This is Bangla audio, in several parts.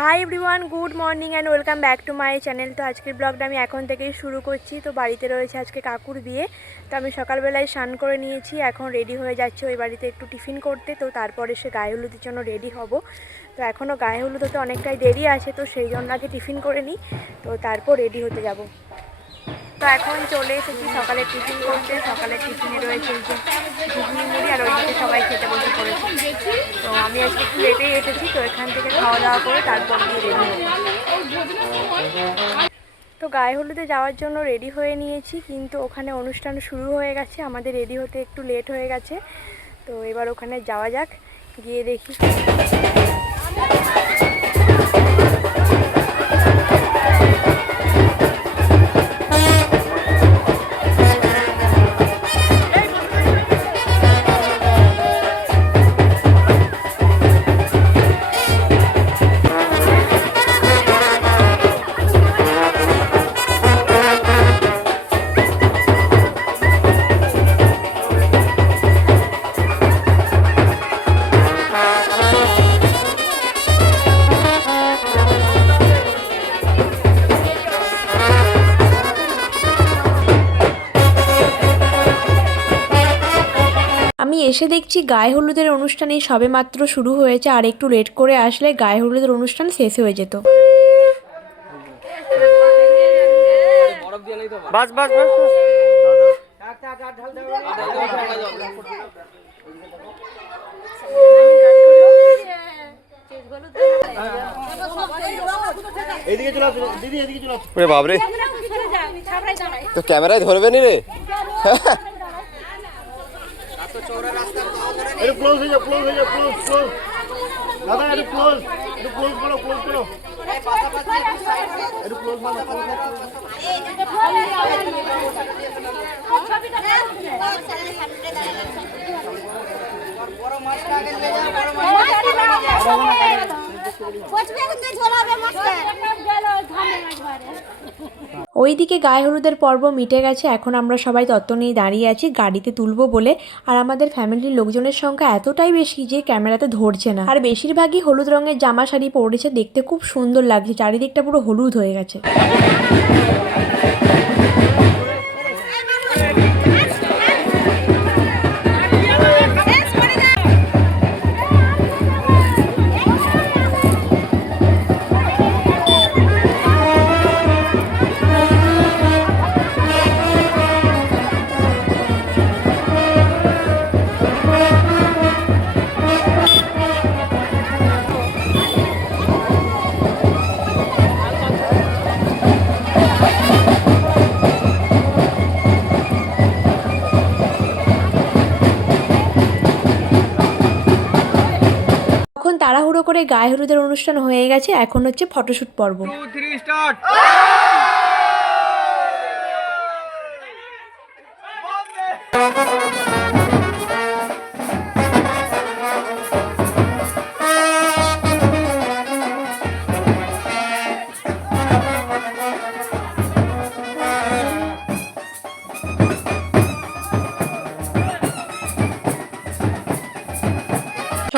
Hi everyone, good morning and welcome back to my channel. তো আজকের ব্লগটা আমি এখন থেকেই শুরু করছি। তো বাড়িতে রয়েছে আজকে কাকুর বিয়ে। তো আমি সকালবেলায় স্নান করে নিয়েছি, এখন রেডি হয়ে যাচ্ছে ওই বাড়িতে একটু টিফিন করতে। তো তারপরে সে গায়ে হলুদের জন্য রেডি হব। তো এখনও গায়ে হলুদ হতে অনেকটাই দেরি আছে, তো সেই জন্য আগে টিফিন করে নিই, তো তারপর রেডি হতে যাব। তো এখন চলে এসেছি সকালে টিফিন করতে। সকালের টিফিনে রয়েছে এই যে ঘুগনি মুড়ি, আর ওইদিকে সবাই খেতে বসে পড়েছে। তো আমি আজকে একটু লেটেই এসেছি, তো এখান থেকে খাওয়া দাওয়া করে তারপর গিয়ে রেডি হবো। তো গায়ে হলুদে যাওয়ার জন্য রেডি হয়ে নিয়েছি, কিন্তু ওখানে অনুষ্ঠান শুরু হয়ে গেছে, আমাদের রেডি হতে একটু লেট হয়ে গেছে। তো এবার ওখানে যাওয়া যাক, গিয়ে দেখি। আমি এসে দেখছি গায়ে হলুদের অনুষ্ঠান এই সবেমাত্র শুরু হয়েছে, আর একটু লেট করে আসলে গায়ে হলুদের অনুষ্ঠান শেষ হয়ে যেত। বাস বাস বাস এদিকে চলে আসো দিদি, এদিকে চলে আসো। ওরে বাপ রে, তো ক্যামেরায় ধরবে নি রে। একটু ক্লোজ হয়ে যাও, ক্লোজ হয়ে যাও, ক্লোজ ক্লোজ দাদা, একটু ক্লোজ, একটু ক্লোজ করো, ক্লোজ করো, একটু ক্লোজ মারো, বড় মাছটা আগে নিয়ে যাও, বড় ওইদিকে গায়ে হলুদের পর্ব মিটে গেছে, এখন আমরা সবাই তত্ত্ব নিয়ে দাঁড়িয়ে আছি গাড়িতে তুলবো বলে। আর আমাদের ফ্যামিলির লোকজনের সংখ্যা এতটাই বেশি যে ক্যামেরাতে ধরছে না, আর বেশিরভাগই হলুদ রঙের জামা শাড়ি পরেছে, দেখতে খুব সুন্দর লাগছে, চারিদিকটা পুরো হলুদ হয়ে গেছে। এখন তাড়াহুড়ো করে গায়ে হলুদের অনুষ্ঠান হয়ে গেছে, এখন হচ্ছে ফটোশ্যুট পর্ব। 2 3 স্টার্ট।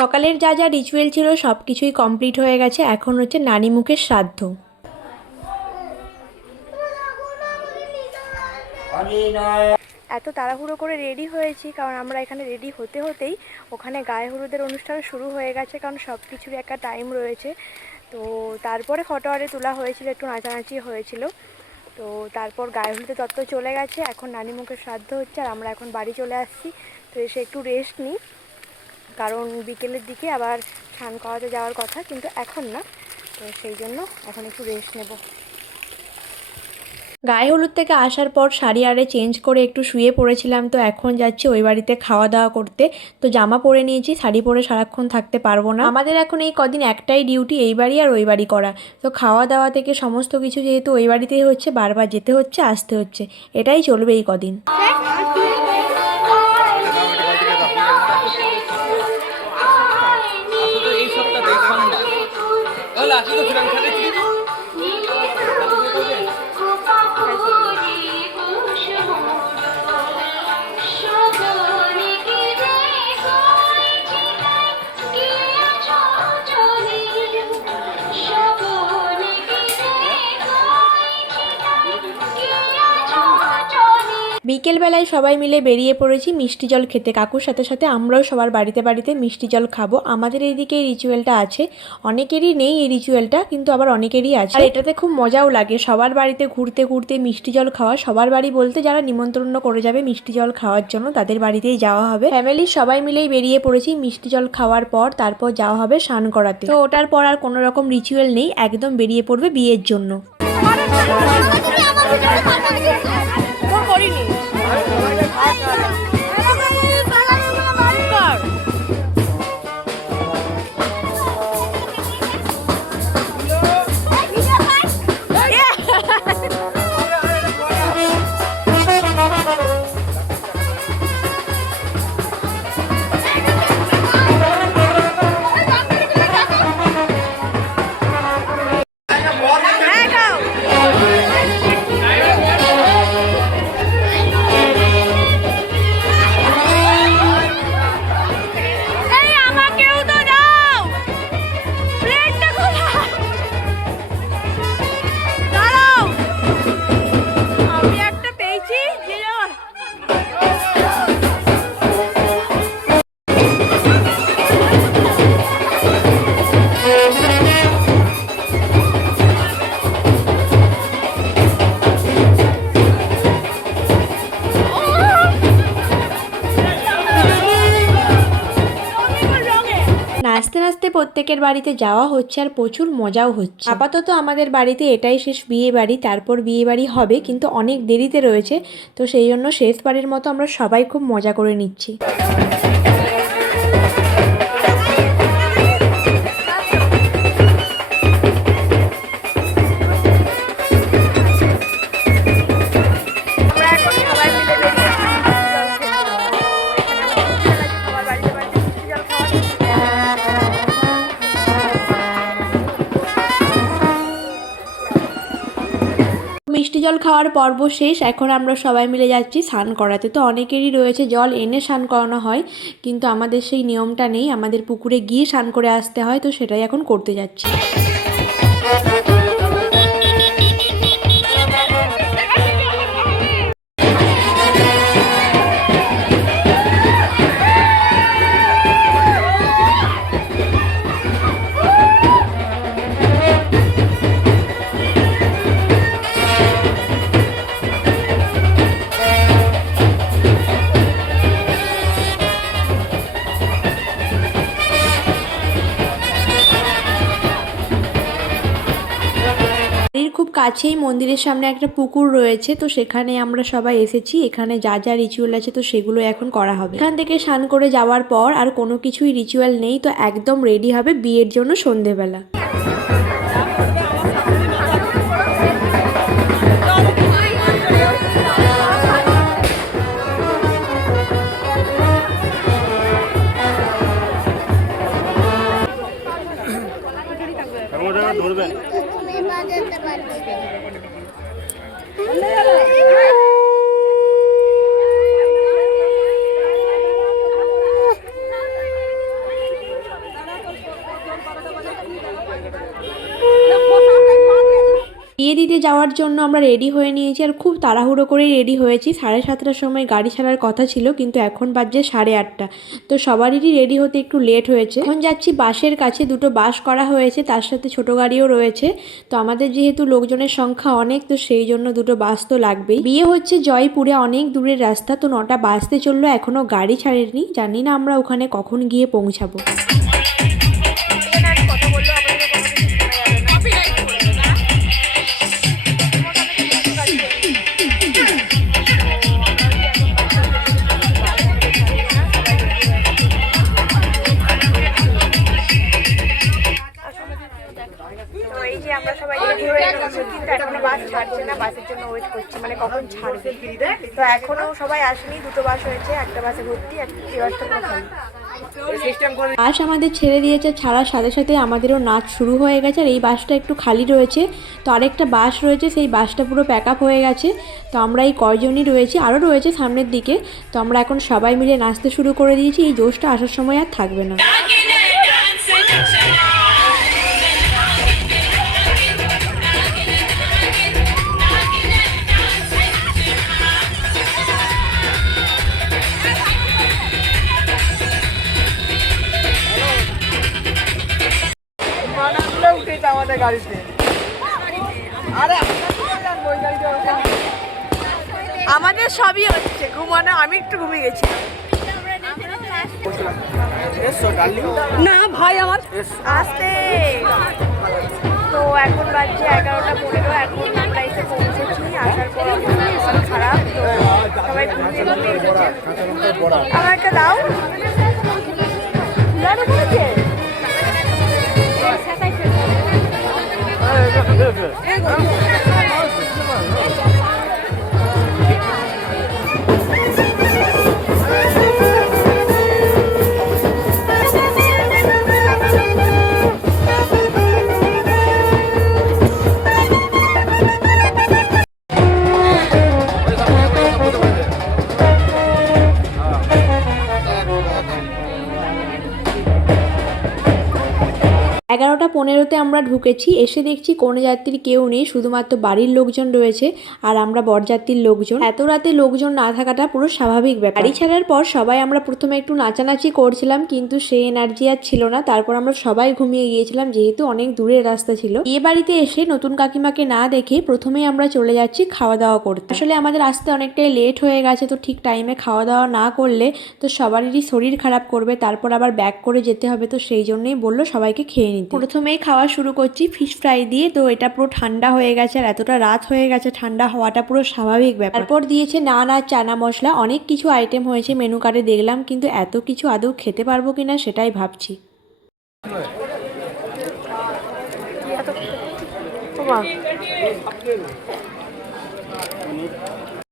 সকালের যা যা রিচুয়াল ছিল সব কিছুই কমপ্লিট হয়ে গেছে, এখন হচ্ছে নানি মুখের শ্রাদ্ধ। এত তাড়াহুড়ো করে রেডি হয়েছি কারণ আমরা এখানে রেডি হতে হতেই ওখানে গায়ে হলুদের অনুষ্ঠান শুরু হয়ে গেছে, কারণ সব কিছুরই একটা টাইম রয়েছে। তো তারপরে ফটো আরে তোলা হয়েছিল, একটু নাচানাচি হয়েছিল। তো তারপর গায়ে হলুদের তত্ত্ব চলে গেছে, এখন নানি মুখের শ্রাদ্ধ হচ্ছে, আর আমরা এখন বাড়ি চলে আসছি। তো এসে একটু রেস্ট নিই, কারণ বিকেলের দিকে আবার স্নান করাতে যাওয়ার কথা, কিন্তু এখন না, তো সেই জন্য এখন একটু রেস্ট নেব। গায়ে হলুদ থেকে আসার পর শাড়ি আরে চেঞ্জ করে একটু শুয়ে পড়েছিলাম, তো এখন যাচ্ছি ওই বাড়িতে খাওয়া দাওয়া করতে। তো জামা পরে নিয়েছি, শাড়ি পরে সারাক্ষণ থাকতে পারবো না, আমাদের এখন এই কদিন একটাই ডিউটি, এই বাড়ি আর ওই বাড়ি করা। তো খাওয়া দাওয়া থেকে সমস্ত কিছু যেহেতু ওই বাড়িতেই হচ্ছে, বারবার যেতে হচ্ছে আসতে হচ্ছে, এটাই চলবে এই কদিন। বিকেলবেলায় সবাই মিলে বেরিয়ে পড়েছি মিষ্টি জল খেতে। কাকুর সাথে সাথে আমরাও সবার বাড়িতে বাড়িতে মিষ্টি জল খাবো। আমাদের এইদিকে এই রিচুয়ালটা আছে, অনেকেরই নেই এই রিচুয়ালটা, কিন্তু আবার অনেকেরই আছে। আর এটাতে খুব মজাও লাগে, সবার বাড়িতে ঘুরতে ঘুরতে মিষ্টি জল খাওয়া। সবার বাড়ি বলতে যারা নিমন্ত্রণ করে যাবে মিষ্টি জল খাওয়ার জন্য তাদের বাড়িতেই যাওয়া হবে। ফ্যামিলির সবাই মিলেই বেরিয়ে পড়েছি মিষ্টি জল খাওয়ার পর, তারপর যাওয়া হবে স্নান করাতে। তো ওটার পর আর কোনো রকম রিচুয়াল নেই, একদম বেরিয়ে পড়বে বিয়ের জন্য। নাচতে নাচতে প্রত্যেকের বাড়িতে যাওয়া হচ্ছে আর প্রচুর মজাও হচ্ছে। আপাতত আমাদের বাড়িতে এটাই শেষ বিয়ে বাড়ি, তারপর বিয়ে বাড়ি হবে, কিন্তু অনেক দেরিতে রয়েছে। তো সেই জন্য শেষ বাড়ির মতো আমরা সবাই খুব মজা করে নিচ্ছি। মিষ্টি জল খাওয়ার পর্ব শেষ, এখন আমরা সবাই মিলে যাচ্ছি স্নান করাতে। তো অনেকেরই রয়েছে জল এনে স্নান করানো হয়, কিন্তু আমাদের সেই নিয়মটা নেই, আমাদের পুকুরে গিয়ে স্নান করে আসতে হয়। তো সেটাই এখন করতে যাচ্ছি। খুব কাছেই মন্দিরের সামনে একটা পুকুর রয়েছে, তো সেখানে আমরা সবাই এসেছি। এখানে যা যা রিচুয়াল আছে তো সেগুলো এখন করা হবে। এখান থেকে স্নান করে যাওয়ার পর আর কোনো কিছুই রিচুয়াল নেই, তো একদম রেডি হবে বিয়ের জন্য সন্ধেবেলা। ধরবেন বিয়ে দিতে যাওয়ার জন্য আমরা রেডি হয়ে নিয়েছি, আর খুব তাড়াহুড়ো করে রেডি হয়েছি। 7:30টার সময় গাড়ি ছাড়ার কথা ছিল, কিন্তু এখন বাজছে 8:30। তো সবারই রেডি হতে একটু লেট হয়েছে। এখন যাচ্ছি বাসের কাছে, দুটো বাস করা হয়েছে, তার সাথে ছোট গাড়িও রয়েছে। তো আমাদের যেহেতু লোকজনের সংখ্যা অনেক, তো সেই জন্য দুটো বাস তো লাগবেই। বিয়ে হচ্ছে জয়পুরে, অনেক দূরের রাস্তা, তো 9টা বাজতে চললো, এখনো গাড়ি ছাড়েনি। জানি না আমরা ওখানে কখন গিয়ে পৌঁছাবো। আমরা সবাই রেডি হয়ে গেছি, কিন্তু এখনো বাস ছাড়ছে না, বাসের জন্য ওয়েট করছি, মানে কখন ছাড়বে। তো এখনো সবাই আসেনি, দুটো বাস হয়েছে, একটা বাসে ভর্তি, একটা বাসটা পুরো খালি। বাস আমাদের ছেড়ে দিয়েছে, ছাড়ার সাথে সাথে আমাদেরও নাচ শুরু হয়ে গেছে। আর এই বাসটা একটু খালি রয়েছে, তো আরেকটা বাস রয়েছে, সেই বাসটা পুরো প্যাক আপ হয়ে গেছে। তো আমরা এই কয়জনই রয়েছি, আরও রয়েছে সামনের দিকে। তো আমরা এখন সবাই মিলে নাচতে শুরু করে দিয়েছি। এই জোশটা আসার সময় আর থাকবে না। উঠেছে আমাদের গাড়িতে। আরে আমাদের সবই হচ্ছে, ঘুমানো আমি একটু ঘুমিয়ে গেছিলাম। না ভাই আমার আসতে তো এখন বাজছে 11:15। এখন আমরা এসে পৌঁছেছি। আসার পর অবস্থা খারাপ, তো সবাই ঘুমিয়ে ঘুমিয়ে এসেছে। আমার একটা দাও। দাঁড়ো বলেছে এগারোটা 15-তে আমরা ঢুকেছি। এসে দেখছি কোনো যাত্রী কেউ নেই, শুধুমাত্র বাড়ির লোকজন রয়েছে আর আমরা বরযাত্রীর লোকজন। এত রাতে লোকজন না থাকাটা পুরো স্বাভাবিক ব্যাপার। গাড়ি ছাড়ার পর সবাই আমরা প্রথমে একটু নাচানাচি করছিলাম, কিন্তু সেই এনার্জি আর ছিল না। তারপর আমরা সবাই ঘুমিয়ে গিয়েছিলাম, যেহেতু অনেক দূরের রাস্তা ছিল। এ বাড়িতে এসে নতুন কাকিমাকে না দেখে প্রথমেই আমরা চলে যাচ্ছি খাওয়া দাওয়া করতে। আসলে আমাদের আসতে অনেকটাই লেট হয়ে গেছে, তো ঠিক টাইমে খাওয়া দাওয়া না করলে তো সবারই শরীর খারাপ করবে, তারপর আবার ব্যাক করে যেতে হবে। তো সেই জন্যই বললো সবাইকে খেয়ে নিতে। প্রথমেই খাওয়া শুরু করছি ফিশ ফ্রাই দিয়ে। তো এটা পুরো ঠান্ডা হয়ে গেছে, আর এতটা রাত হয়ে গেছে, ঠান্ডা হওয়াটা পুরো স্বাভাবিক ব্যাপার। তারপর দিয়েছে নান আর চানা মশলা। অনেক কিছু আইটেম হয়েছে মেনু কার্ডে দেখলাম, কিন্তু এত কিছু আদৌ খেতে পারবো কিনা সেটাই ভাবছি।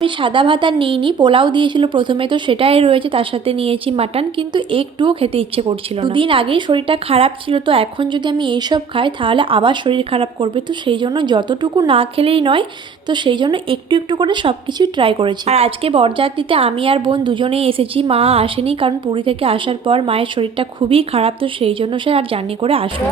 আমি সাদা ভাত আর নিইনি, পোলাও দিয়েছিল প্রথমে, তো সেটাই রয়েছে, তার সাথে নিয়েছি মাটন, কিন্তু একটুও খেতে ইচ্ছে করছিল না। দুদিন আগেই শরীরটা খারাপ ছিল, তো এখন যদি আমি এইসব খাই তাহলে আবার শরীর খারাপ করবে। তো সেই জন্য যতটুকু না খেলেই নয়, তো সেই জন্য একটু একটু করে সব কিছুই ট্রাই করেছি। আর আজকে বরযাত্রীতে আমি আর বোন দুজনেই এসেছি, মা আসেনি, কারণ পুরী থেকে আসার পর মায়ের শরীরটা খুবই খারাপ, তো সেই জন্য সে আর জার্নি করে আসলো।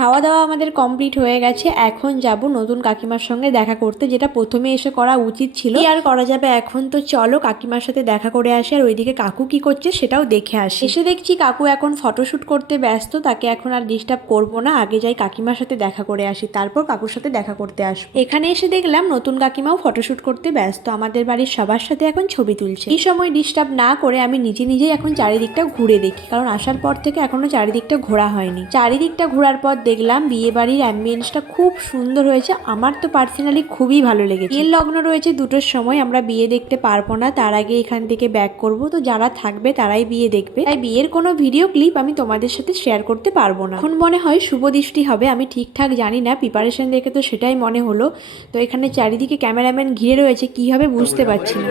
খাওয়া দাওয়া আমাদের কমপ্লিট হয়ে গেছে। এখন যাব নতুন কাকিমার সঙ্গে দেখা করতে, যেটা প্রথমে এসে করা উচিত ছিল, কি আর করা যাবে এখন। তো চলো কাকিমার সাথে দেখা করে আসি, আর ওইদিকে কাকু কি করছে সেটাও দেখে আসি। এসে দেখছি কাকু এখন ফটোশুট করতে ব্যস্ত, তাকে এখন আর ডিস্টার্ব করবো না। আগে যাই কাকিমার সাথে দেখা করে আসি, তারপর কাকুর সাথে দেখা করতে আসবো। এখানে এসে দেখলাম নতুন কাকিমাও ফটোশুট করতে ব্যস্ত, আমাদের বাড়ির সবার সাথে এখন ছবি তুলছে। এই সময় ডিস্টার্ব না করে আমি নিজেই এখন চারিদিকটা ঘুরে দেখি, কারণ আসার পর থেকে এখনো চারিদিকটা ঘোরা হয়নি। চারিদিকটা ঘোরার পর দেখলাম বিয়ে বাড়ির অ্যাম্বিয়েন্সটা খুব সুন্দর হয়েছে, আমার তো পার্সোনালি খুবই ভালো লেগেছে। বিয়ের লগ্ন রয়েছে 2টোর সময়, আমরা বিয়ে দেখতে পারবো না, তার আগে এখান থেকে ব্যাক করব। তো যারা থাকবে তারাই বিয়ে দেখবে, তাই বিয়ের কোনো ভিডিও ক্লিপ আমি তোমাদের সাথে শেয়ার করতে পারবো না। এখন মনে হয় শুভ দৃষ্টি হবে, আমি ঠিকঠাক জানি না, প্রিপারেশন দেখে তো সেটাই মনে হলো। তো এখানে চারিদিকে ক্যামেরাম্যান ঘিরে রয়েছে, কি হবে বুঝতে পারছি না।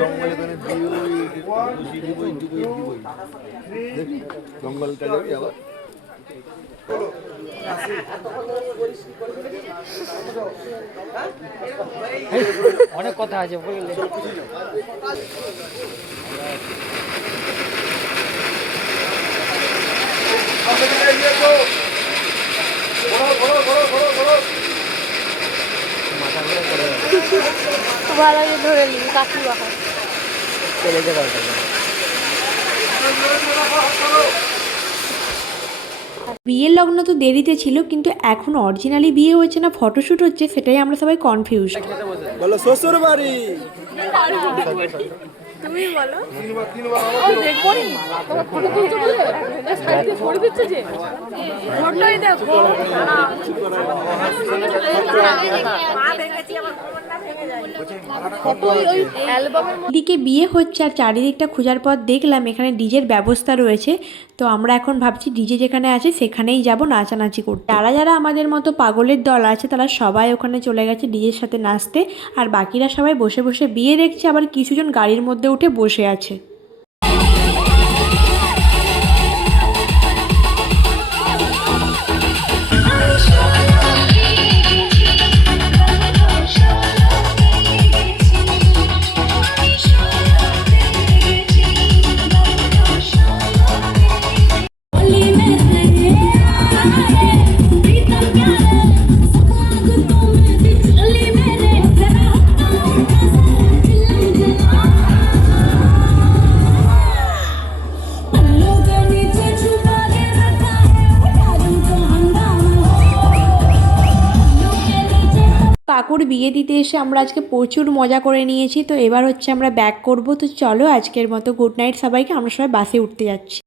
অনেক কথা আছে বললে। ভালো ধরে নিন কাকি বাবা চলে যেতে পারবে। বিয়ের লগ্ন তো দেরিতে ছিল, কিন্তু এখন অরিজিনালি বিয়ে হয়েছে না ফটোশুট হচ্ছে সেটাই আমরা সবাই কনফিউজ। বলো শ্বশুর বাড়ি। তুমি বলো এদিকে বিয়ে হচ্ছে আর চারিদিকটা খোঁজার পর দেখলাম এখানে ডিজের ব্যবস্থা রয়েছে। তো আমরা এখন ভাবছি ডিজে যেখানে আছে সেখানেই যাব নাচানাচি করতে। যারা যারা আমাদের মতো পাগলের দল আছে তারা সবাই ওখানে চলে গেছে ডিজের সাথে নাচতে, আর বাকিরা সবাই বসে বসে বিয়ে দেখছে, আবার কিছুজন গাড়ির মধ্যে উঠে বসে আছে। কাকুর বিয়ে দিতে এসে আমরা আজকে প্রচুর মজা করে নিয়েছি। তো এবার হচ্ছে আমরা ব্যাক করব। তো চলো আজকের মতো গুড নাইট সবাইকে, আমরা সবাই বাসে উঠতে যাচ্ছি।